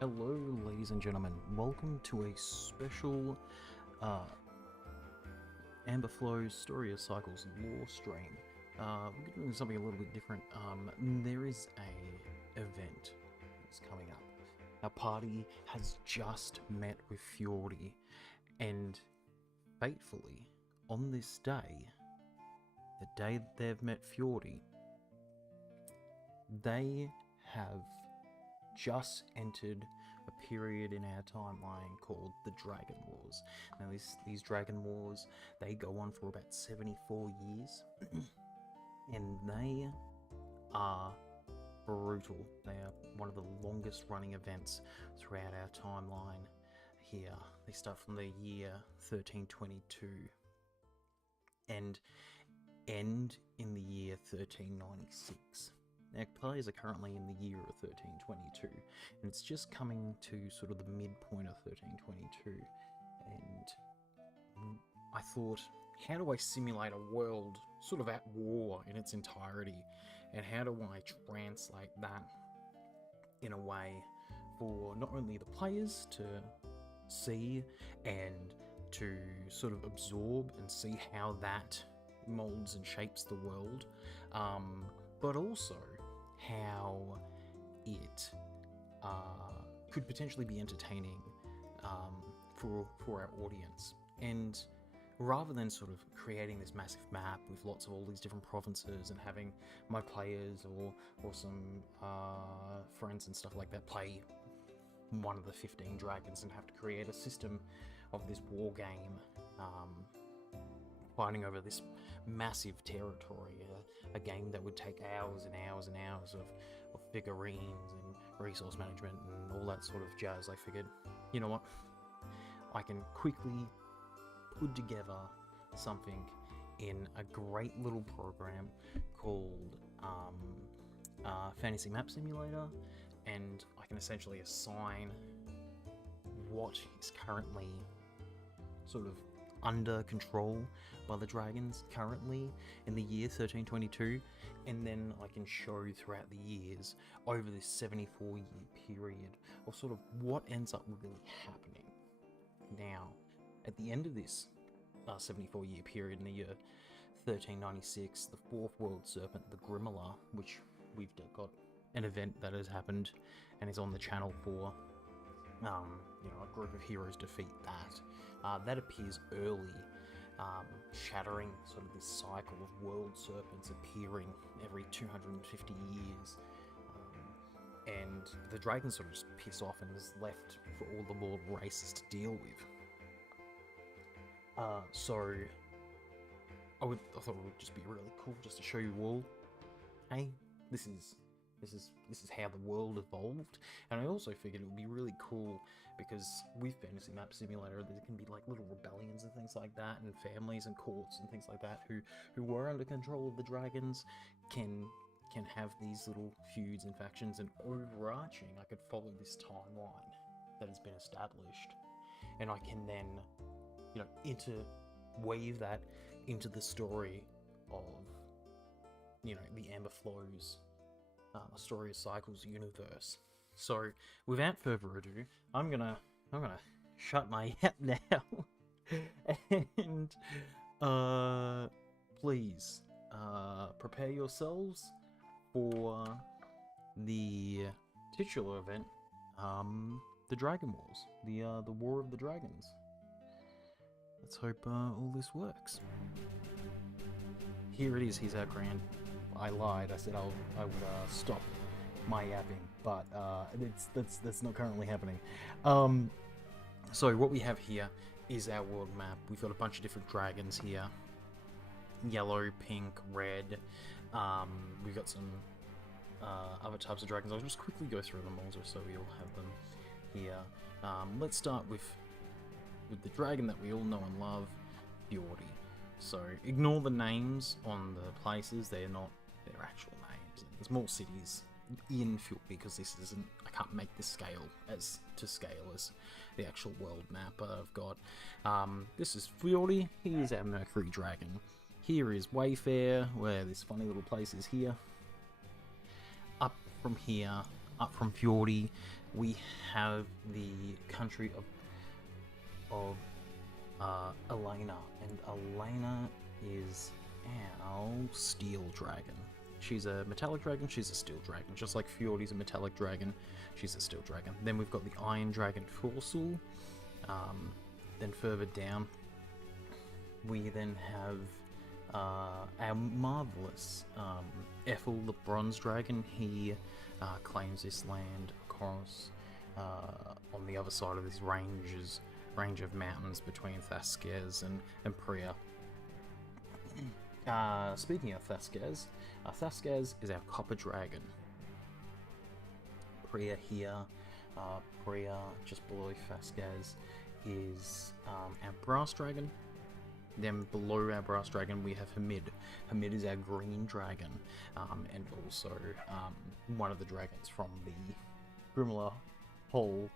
Hello, ladies and gentlemen. Welcome to a special Amber Flows Story of Cycles lore stream. We're doing something a little bit different. There is a event that's coming up. Our party has just met with Fjordy, and fatefully, on this day, the day that they've met Fjordy, they have just entered a period in our timeline called the Dragon Wars. Now these Dragon Wars, they go on for about 74 years and they are brutal. They are one of the longest running events throughout our timeline here. They start from the year 1322 and end in the year 1396. Now, players are currently in the year of 1322, and it's just coming to sort of the midpoint of 1322, and I thought, how do I simulate a world sort of at war in its entirety, and how do I translate that in a way for not only the players to see and to sort of absorb and see how that molds and shapes the world, but also how it could potentially be entertaining for our audience. And rather than sort of creating this massive map with lots of all these different provinces and having my players or some friends and stuff like that play one of the 15 dragons and have to create a system of this war game, fighting over this massive territory, a game that would take hours and hours and hours of figurines and resource management and all that sort of jazz, I figured, you know what, I can quickly put together something in a great little program called Fantasy Map Simulator, and I can essentially assign what is currently sort of under control by the dragons currently in the year 1322, and then I can show throughout the years over this 74-year period of sort of what ends up really happening. Now, at the end of this 74-year period in the year 1396, the fourth world serpent, the Grimala, which we've got an event that has happened and is on the channel for a group of heroes defeat that. That appears early, shattering sort of this cycle of world serpents appearing every 250 years. And the dragons sort of just piss off and is left for all the mortal races to deal with. So I thought it would just be really cool just to show you all, hey, this is how the world evolved. And I also figured it would be really cool because with Fantasy Map Simulator there can be like little rebellions and things like that, and families and courts and things like that who were under control of the dragons can have these little feuds and factions, and overarching I could follow this timeline that has been established, and I can then interweave that into the story of the Amber Flows Story of Cycles universe. So without further ado, I'm gonna shut my app now and please prepare yourselves for the titular event, the Dragon Wars, the War of the Dragons. Let's hope all this works. Here it is. Here's our grand. I lied. I said I would stop my yapping, but that's not currently happening. So what we have here is our world map. We've got a bunch of different dragons here: yellow, pink, red. We've got some other types of dragons. I'll just quickly go through them all just so we all have them here. Let's start with the dragon that we all know and love, Fjordy. So ignore the names on the places; they're not their actual names. There's more cities in Fjordy because this isn't. I can't make this scale as the actual world map I've got. This is Fjordy. Here's our Mercury dragon. Here is Wayfair, where this funny little place is here. Up from here up from Fjordi, we have the country of Elena, and Elena is our steel dragon. She's a metallic dragon, she's a steel dragon. Just like Fjordi's a metallic dragon, she's a steel dragon. Then we've got the iron dragon Forsul. Then further down, we then have our marvelous Ethel, the bronze dragon. He claims this land across on the other side of this range of mountains between Thaskez and Priya. Speaking of Thaskez, Thaskez is our copper dragon. Priya here, Priya just below Thaskez is our brass dragon. Then below our brass dragon we have Hamid. Hamid is our green dragon, and also one of the dragons from the Grimla Hall.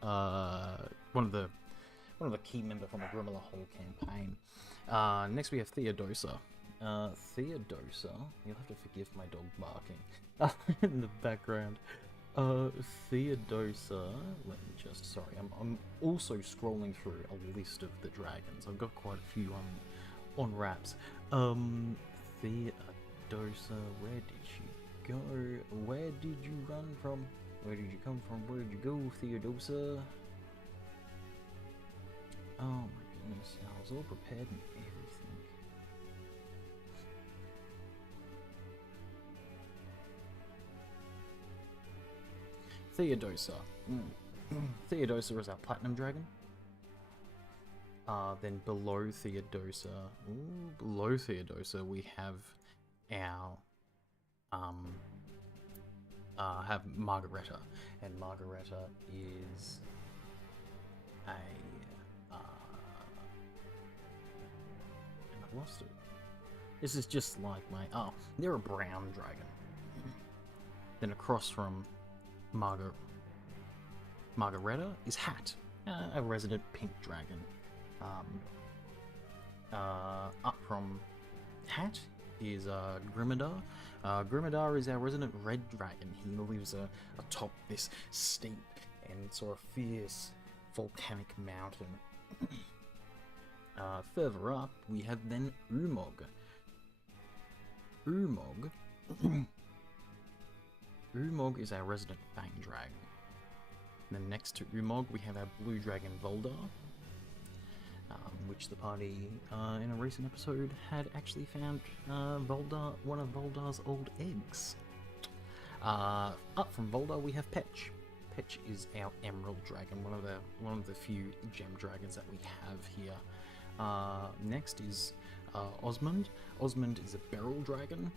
One of the key members from the Grimla Hall campaign. Next we have Theodosa. Theodosa, you'll have to forgive my dog barking in the background. Theodosa, let me just, sorry, I'm also scrolling through a list of the dragons. I've got quite a few on wraps. Theodosa, where did she go? Where did you run from? Where did you come from? Where did you go, Theodosa? Oh my goodness, I was all prepared and everything. Theodosa. Theodosa is our platinum dragon. Then below Theodosa, we have our have Margareta, and Margareta is a and I've lost it. This is just like my they're a brown dragon. Then across from Margareta is Hat, a resident pink dragon. Up from Hat is Grimadar. Grimadar is our resident red dragon. He lives atop this steep and sort of fierce volcanic mountain. Further up, we have then Umog. Umog is our resident Fang dragon. Then next to Umog, we have our blue dragon Voldar, which the party in a recent episode had actually found one of Voldar's old eggs. Up from Voldar, we have Petch. Petch is our emerald dragon, one of the few gem dragons that we have here. Next is Osmond. Osmond is a beryl dragon.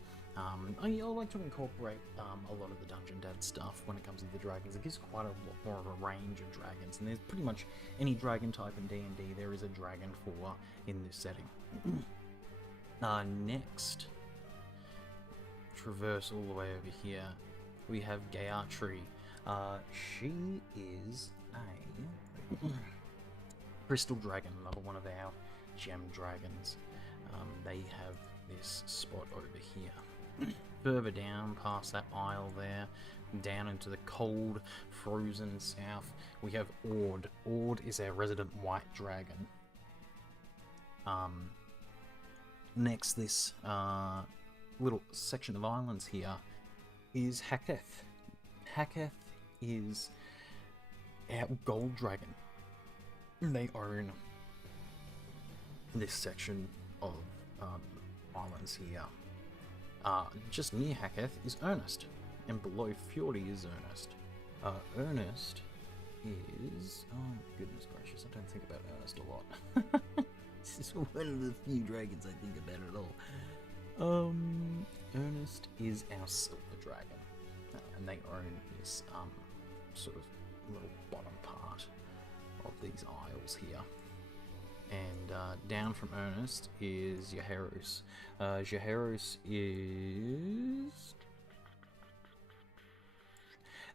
I like to incorporate a lot of the Dungeon Dad stuff when it comes to the dragons. It gives quite a lot more of a range of dragons, and there's pretty much any dragon type in D&D there is a dragon for in this setting. Next, traverse all the way over here, we have Gayatri. She is a crystal dragon, another one of our gem dragons. They have this spot over here. Further down past that aisle there, down into the cold, frozen south, we have Ord. Ord is our resident white dragon. Next, this little section of islands here is Haketh. Haketh is our gold dragon. They own this section of islands here. Just near Haketh is Ernest, and below Fjordi is Ernest. Ernest is... oh goodness gracious, I don't think about Ernest a lot. This is one of the few dragons I think about at all. Ernest is our silver dragon, and they own this sort of little bottom part of these aisles here. And down from Ernest is Jaheros. Jaheros is...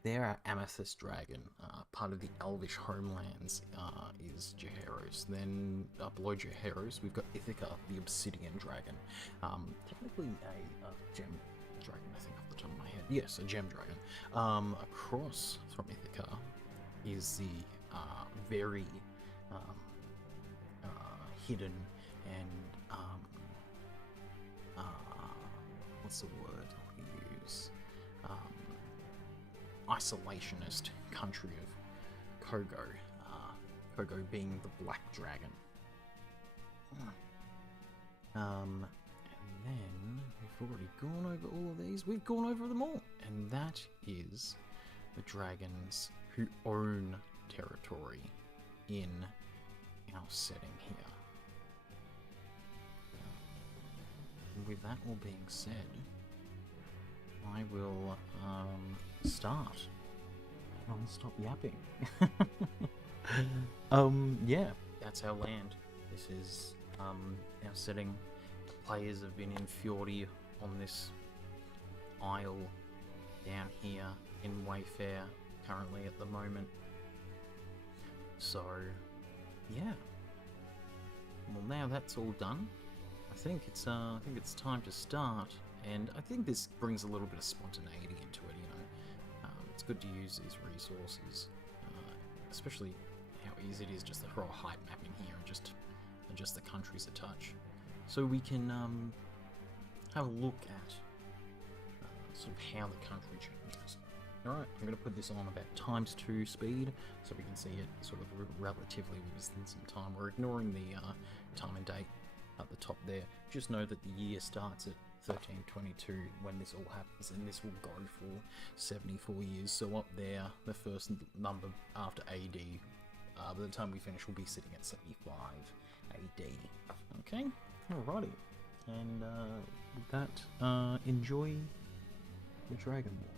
they're our Amethyst dragon. Part of the Elvish homelands is Jaheros. Then below Jaheros, we've got Ithaca, the Obsidian dragon. Technically a dragon, I think, off the top of my head. Yes, a gem dragon. Across from Ithaca is the very hidden and what's the word we use? Isolationist country of Kogo. Kogo being the black dragon. And then we've already gone over all of these. We've gone over them all, and that is the dragons who own territory in our setting here. And with that all being said, I will start. I'll stop yapping. Yeah, that's our land. This is our setting. The players have been in Fjordi on this isle down here in Wayfair currently at the moment. So, yeah. Well, now that's all done, I think it's time to start, and I think this brings a little bit of spontaneity into it. You know, it's good to use these resources, especially how easy it is just to throw a height map in here and just adjust the countries a touch, so we can have a look at sort of how the country changes. Alright, I'm going to put this on about ×2 speed, so we can see it sort of relatively within some time. We're ignoring the time and date at the top there. Just know that the year starts at 1322 when this all happens, and this will go for 74 years. So up there, the first number after AD, by the time we finish, we'll be sitting at 75 AD. Okay, alrighty. And with that, enjoy the Dragon Wars.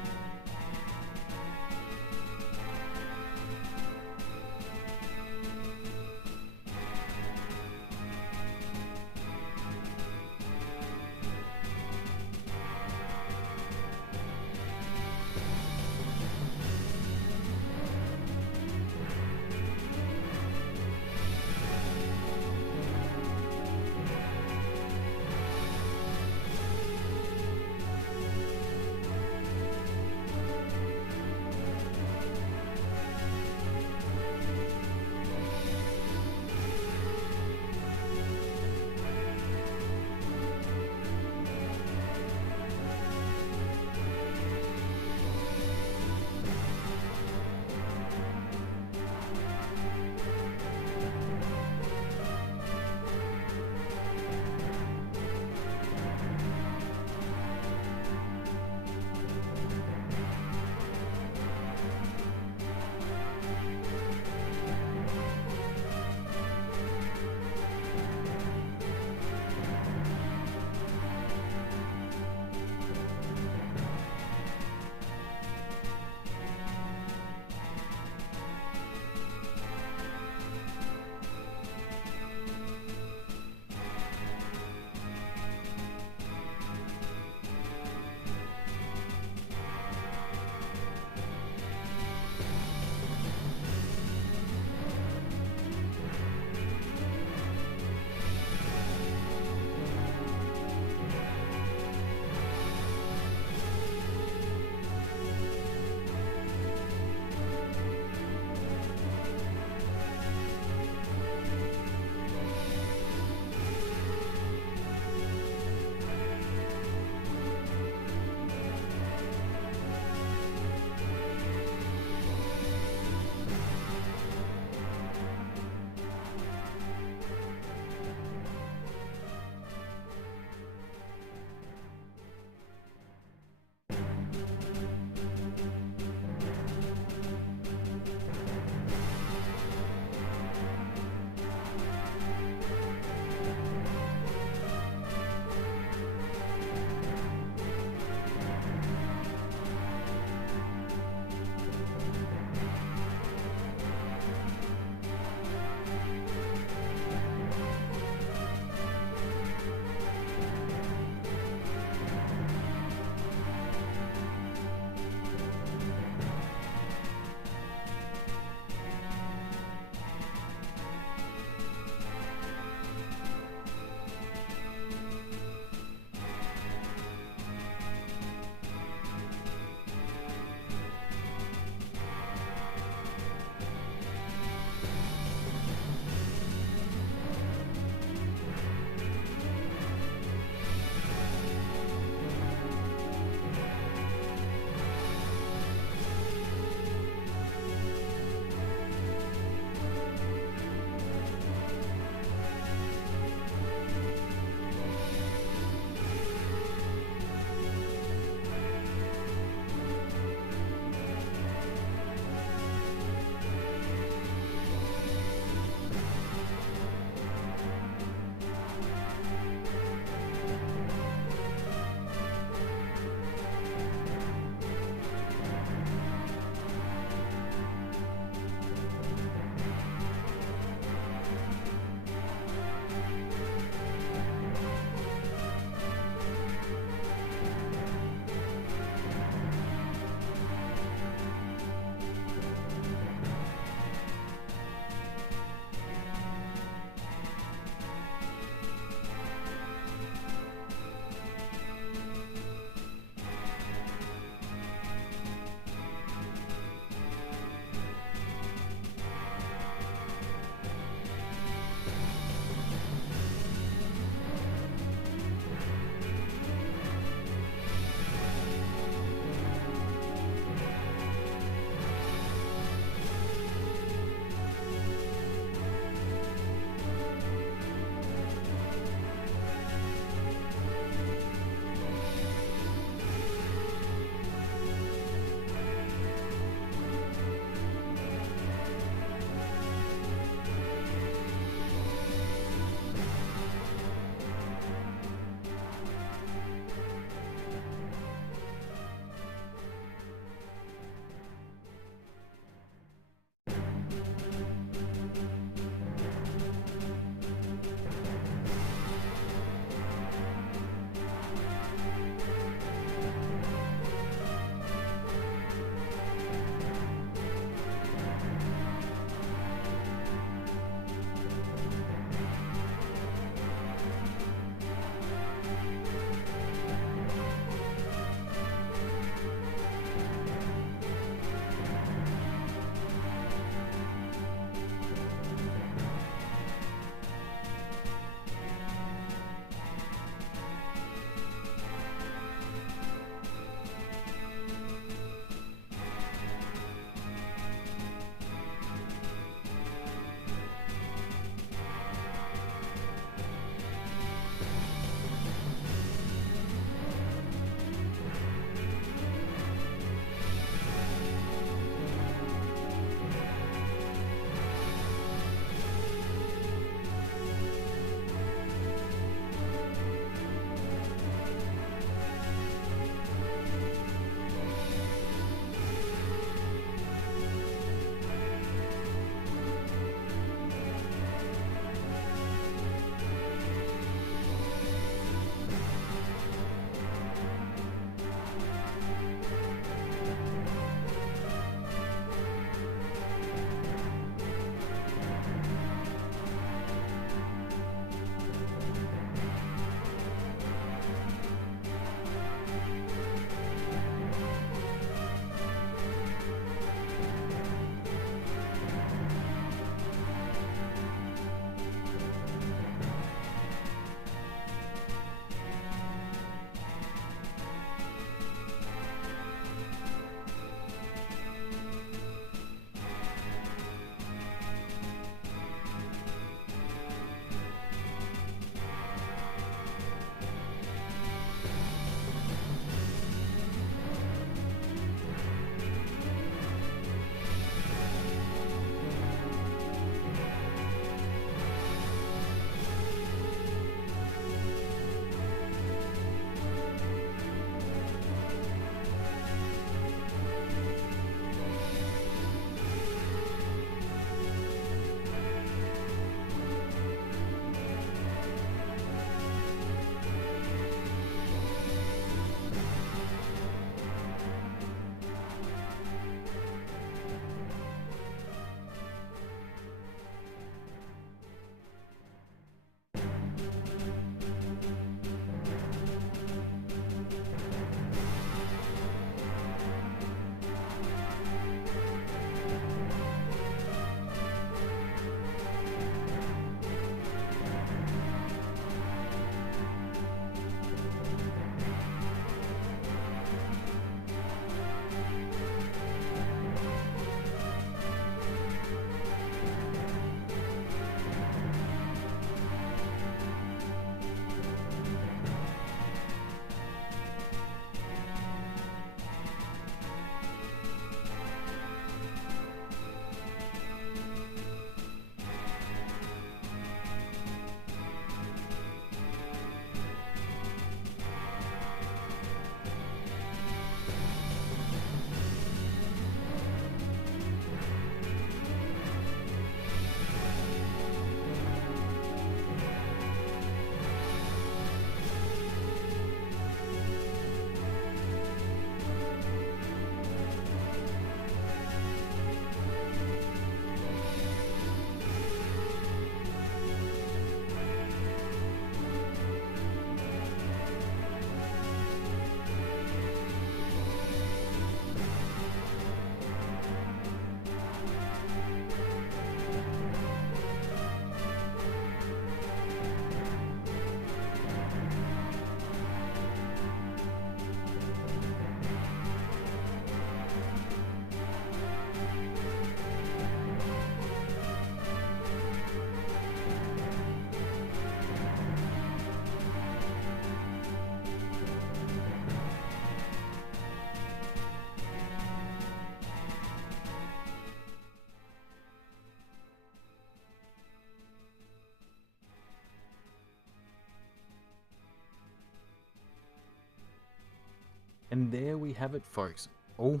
And there we have it, folks. Oh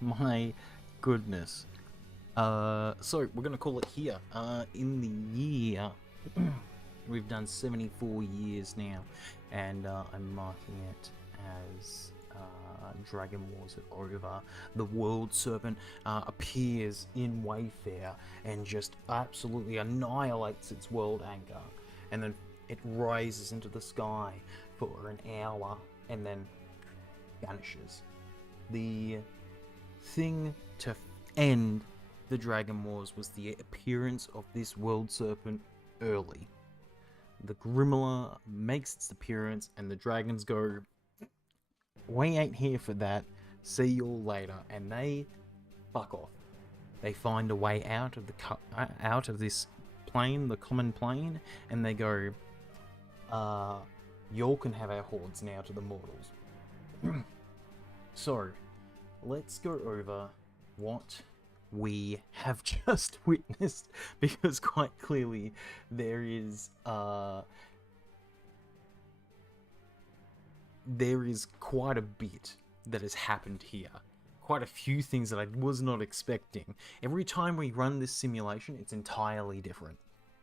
my goodness. So we're gonna call it here. In the year, we've done 74 years now, and I'm marking it as Dragon Wars are over. The World Serpent appears in Wayfair and just absolutely annihilates its world anchor, and then it rises into the sky for an hour and then vanishes. The thing to end the Dragon Wars was the appearance of this World Serpent early. The Grimala makes its appearance and the dragons go, we ain't here for that, see you all later, and they fuck off. They find a way out of this plane, the common plane, and they go, y'all can have our hordes now to the mortals. So, let's go over what we have just witnessed, because quite clearly there is quite a bit that has happened here. Quite a few things that I was not expecting. Every time we run this simulation, it's entirely different.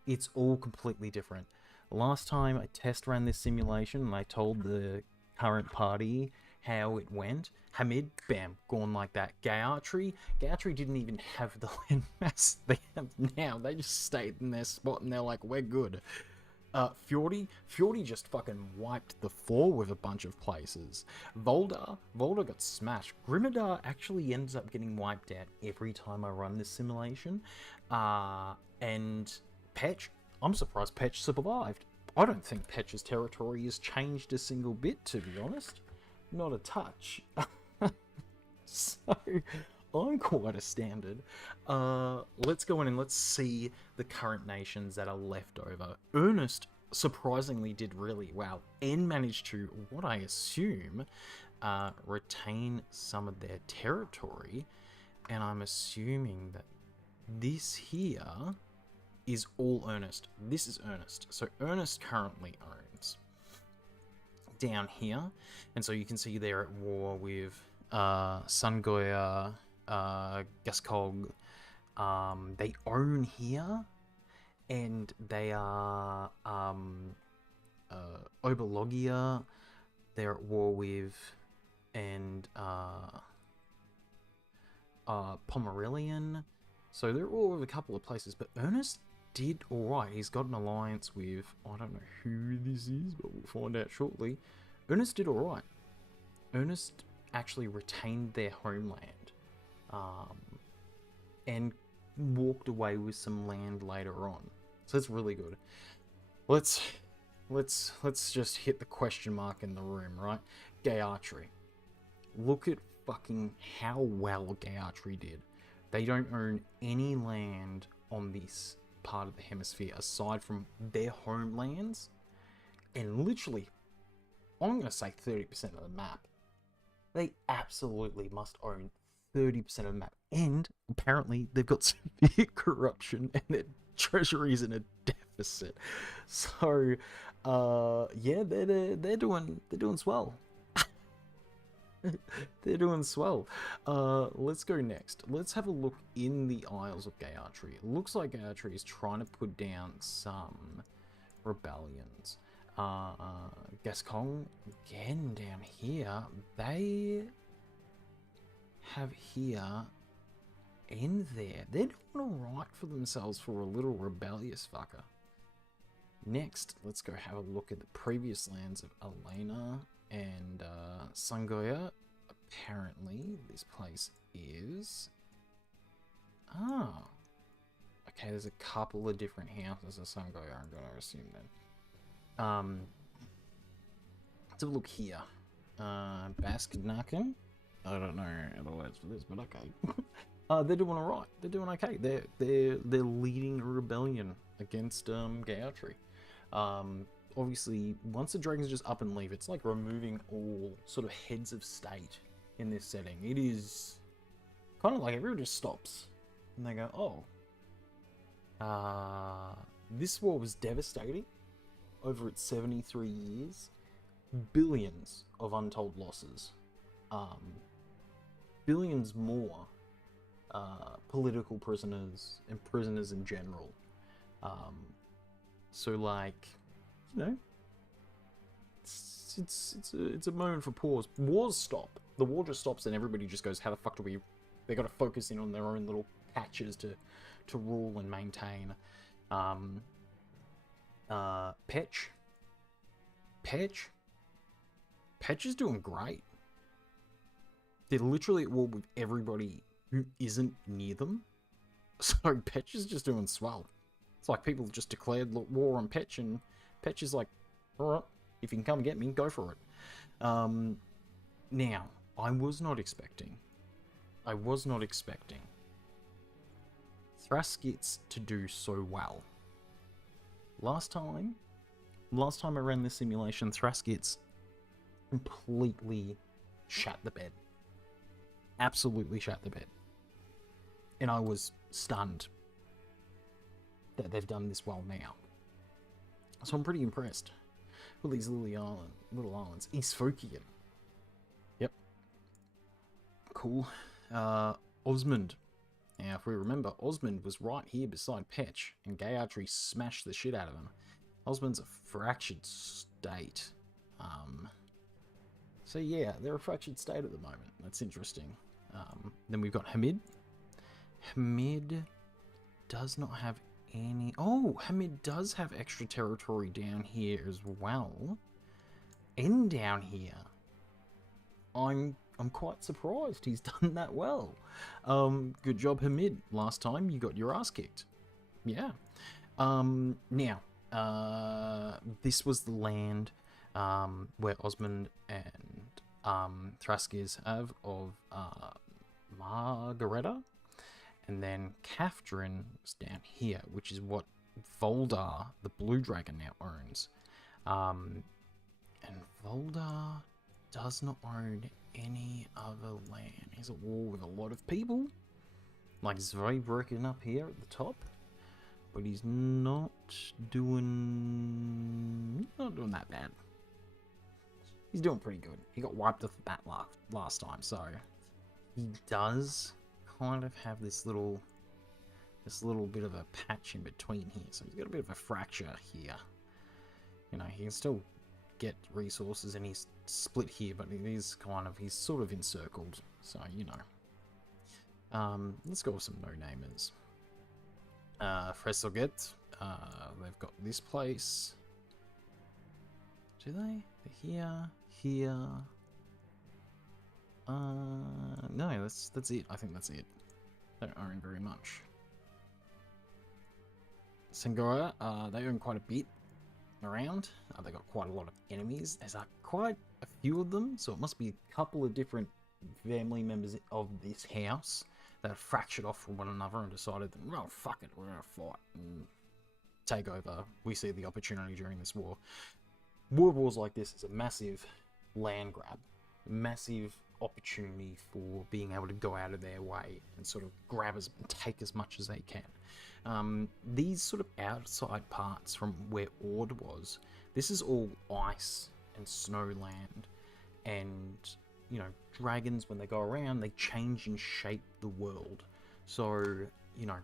It's all completely different. Last time I test ran this simulation and I told the current party how it went, Hamid, bam, gone like that. Gayatri didn't even have the landmass they have now. They just stayed in their spot and they're like, we're good. Fjordi just fucking wiped the floor with a bunch of places. Volda got smashed. Grimadar actually ends up getting wiped out every time I run this simulation. And Petch, I'm surprised Petch survived. I don't think Petch's territory has changed a single bit, to be honest. Not a touch. So, I'm quite astounded. Let's go in and let's see the current nations that are left over. Ernest surprisingly did really well and managed to, what I assume, retain some of their territory. And I'm assuming that this here is all Ernest. This is Ernest. So Ernest currently owns down here. And so you can see they're at war with Sungoya, Gaskog. They own here, and they are Oberlogia. They're at war with, and Pomeranian. So they're all over a couple of places, but Ernest did alright. He's got an alliance with, I don't know who this is, but we'll find out shortly. Ernest did alright. Ernest actually retained their homeland, and walked away with some land later on. So that's really good. Let's just hit the question mark in the room, right? Gayatri. Look at fucking how well Gayatri did. They don't own any land on this part of the hemisphere aside from their homelands, and literally, I'm going to say 30% of the map. They absolutely must own 30% of the map, and apparently they've got severe corruption and their treasury is in a deficit. So, yeah, they're doing swell. They're doing swell. Let's go next. Let's have a look in the Isles of Gayatri. It looks like Gayatri is trying to put down some rebellions. Gascon, again down here, they have here and there. They're doing alright for themselves for a little rebellious fucker. Next, let's go have a look at the previous lands of Elena and Sangoya. Apparently, this place is... Ah. Okay, there's a couple of different houses of Sangoya, I'm going to assume then. Let's have a look here. Basknaken. I don't know the words for this, but okay. They're doing alright. They're doing okay. They're leading a rebellion against Gayatri. Obviously, once the dragons just up and leave, it's like removing all sort of heads of state in this setting. It is kind of like everyone just stops and they go, oh, this war was devastating over its 73 years. Billions of untold losses. billions more political prisoners and prisoners in general. So like, you know, it's a moment for pause. Wars stop. The war just stops, and everybody just goes, "How the fuck do we?" They got to focus in on their own little patches to rule and maintain. Petch is doing great. They're literally at war with everybody who isn't near them. So Petch is just doing swell. It's like people just declared war on Petch, and Petch is like, alright, if you can come and get me, go for it. Now, I was not expecting Thraskits to do so well. Last time I ran this simulation, Thraskits completely shat the bed. Absolutely shat the bed. And I was stunned that they've done this well now. So I'm pretty impressed with these little islands. East Fokian. Yep. Cool. Osmond. Now, if we remember, Osmond was right here beside Petch, and Gayatri smashed the shit out of him. Osmond's a fractured state. So yeah, they're a fractured state at the moment. That's interesting. Then we've got Hamid. Hamid does not have any... Oh, Hamid does have extra territory down here as well. And down here. I'm quite surprised he's done that well. Good job, Hamid. Last time you got your ass kicked. Yeah. Now, this was the land where Osmond and Thraskis have of Margareta. And then Kaftrin was down here, which is what Voldar, the Blue Dragon, now owns. And Voldar does not own any other land. He's at war with a lot of people. Like, it's very broken up here at the top. But he's not doing that bad. He's doing pretty good. He got wiped off the bat last time, so he does kind of have this little bit of a patch in between here. So he's got a bit of a fracture here. You know, he can still get resources, and he's split here, but he's sort of encircled. So, you know. Let's go with some no-namers. Fresoget, they've got this place. Do they? They're here. No, that's it. I think that's it. They don't own very much. Sangora, they own quite a bit around. They got quite a lot of enemies. There's quite a few of them, so it must be a couple of different family members of this house that have fractured off from one another and decided that, well, fuck it, we're gonna fight and take over. We see the opportunity during this war. Wars like this is a massive land grab, massive opportunity for being able to go out of their way and sort of grab and take as much as they can. These sort of outside parts from where Ord was, this is all ice and snow land, and you know, dragons, when they go around, they change and shape the world. So, you know,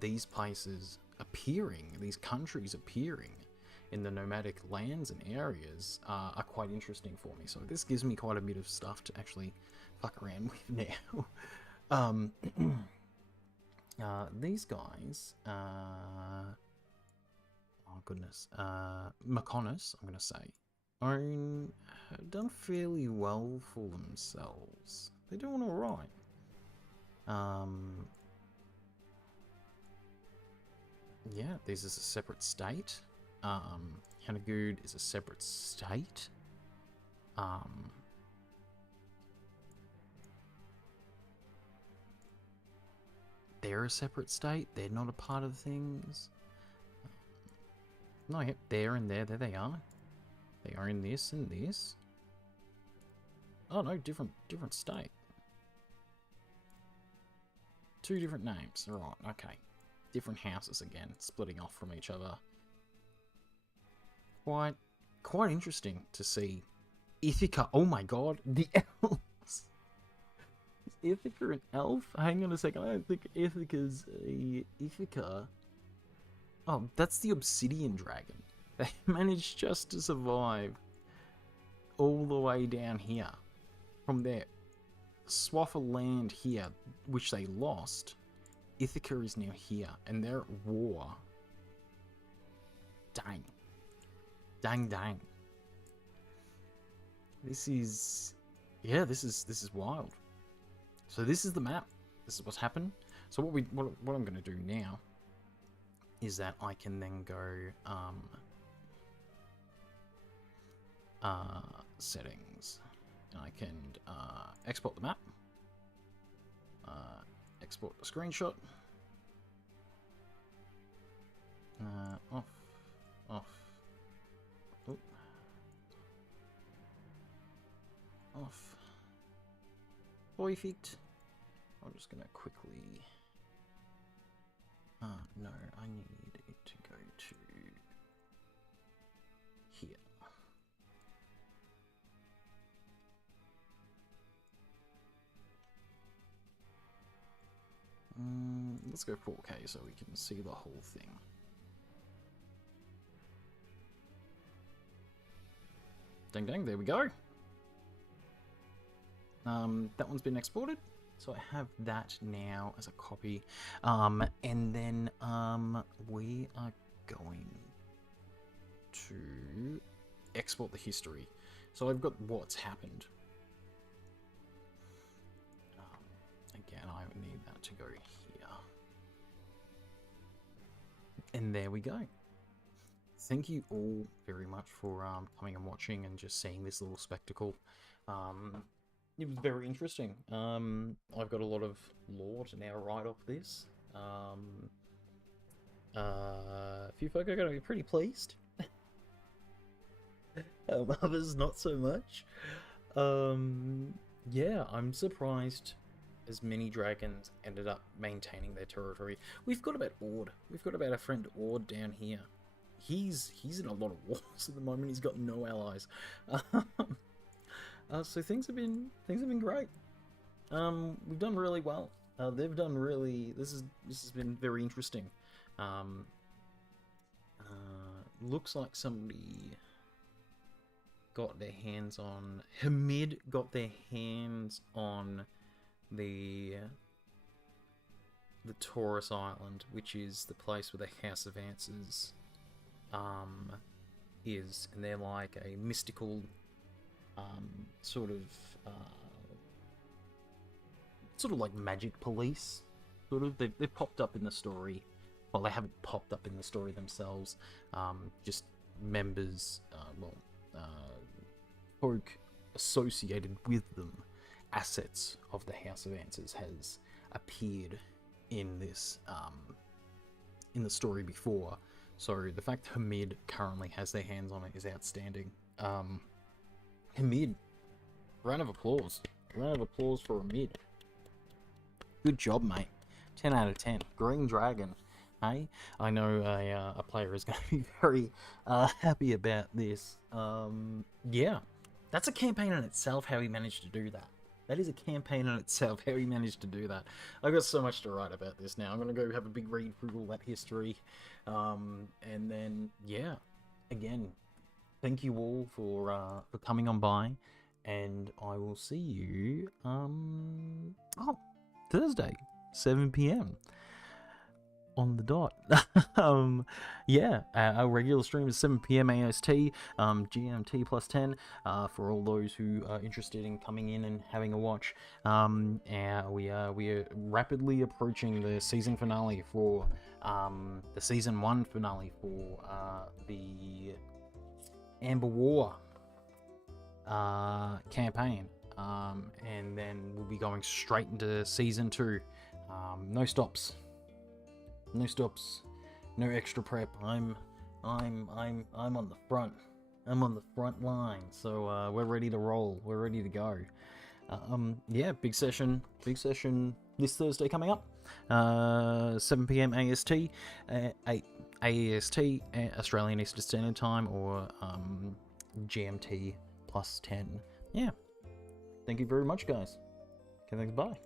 these places appearing, these countries appearing in the nomadic lands and areas are quite interesting for me. So this gives me quite a bit of stuff to actually fuck around with now. These guys, oh goodness, Maconis, I'm going to say, have done fairly well for themselves. They're doing alright. Yeah, this is a separate state. Hanagud is a separate state. They're a separate state. They're not a part of things. No, yep, there and there. There they are. They are in this and this. Oh no, different state. Two different names. Right, okay. Different houses again, splitting off from each other. Quite interesting to see Ithaca. Oh my god, the elves. Is Ithaca an elf? Hang on a second. I don't think Ithaca's a Ithaca. Oh, that's the obsidian dragon. They managed just to survive all the way down here. From their swath of land here, which they lost, Ithaca is now here, and they're at war. Dang. Dang, dang. This is... yeah, this is wild. So this is the map. This is what's happened. So what I'm going to do now is that I can then go settings, and I can export the map, export the screenshot, off, oop, off, perfect. I'm just gonna quickly, no, I need it to go to here. Let's go 4K so we can see the whole thing. Dang dang, there we go. That one's been exported, so I have that now as a copy. And then we are going to export the history. So I've got what's happened. Again, I need that to go here. And there we go. Thank you all very much for coming and watching and just seeing this little spectacle. It was very interesting. I've got a lot of lore to now write off this. A few folk are going to be pretty pleased. Others not so much. Yeah, I'm surprised as many dragons ended up maintaining their territory. We've got about Ord. We've got about our friend Ord down here. He's in a lot of wars at the moment. He's got no allies. So things have been great. We've done really well. They've done really. This has been very interesting. Looks like somebody got their hands on. Hamid got their hands on the Taurus Island, which is the place where the House of Answers is, and they're like a mystical sort of like magic police, sort of. They've popped up in the story. Well, they haven't popped up in the story themselves. Just members, folk associated with them, assets of the House of Answers has appeared in this in the story before. So the fact Hamid currently has their hands on it is outstanding. Hamid, round of applause. Round of applause for Hamid. Good job, mate. 10 out of 10. Green Dragon. Hey, I know a player is going to be very happy about this. Yeah, that's a campaign in itself, how he managed to do that. That is a campaign in itself, how he managed to do that. I've got so much to write about this now. I'm going to go have a big read through all that history. And then, yeah, again, thank you all for coming on by. And I will see you, Thursday, 7 PM. On the dot. Yeah, our regular stream is 7 PM AST, GMT plus 10, for all those who are interested in coming in and having a watch. We are rapidly approaching the season finale for the season 1 finale for the Amber War campaign, and then we'll be going straight into season 2. No stops. No stops, no extra prep. I'm on the front. I'm on the front line. So we're ready to roll. We're ready to go. Yeah, big session this Thursday coming up. 7 PM AST, 8 AEST, Australian Eastern Standard Time, or GMT plus 10. Yeah. Thank you very much, guys. Okay, thanks, bye.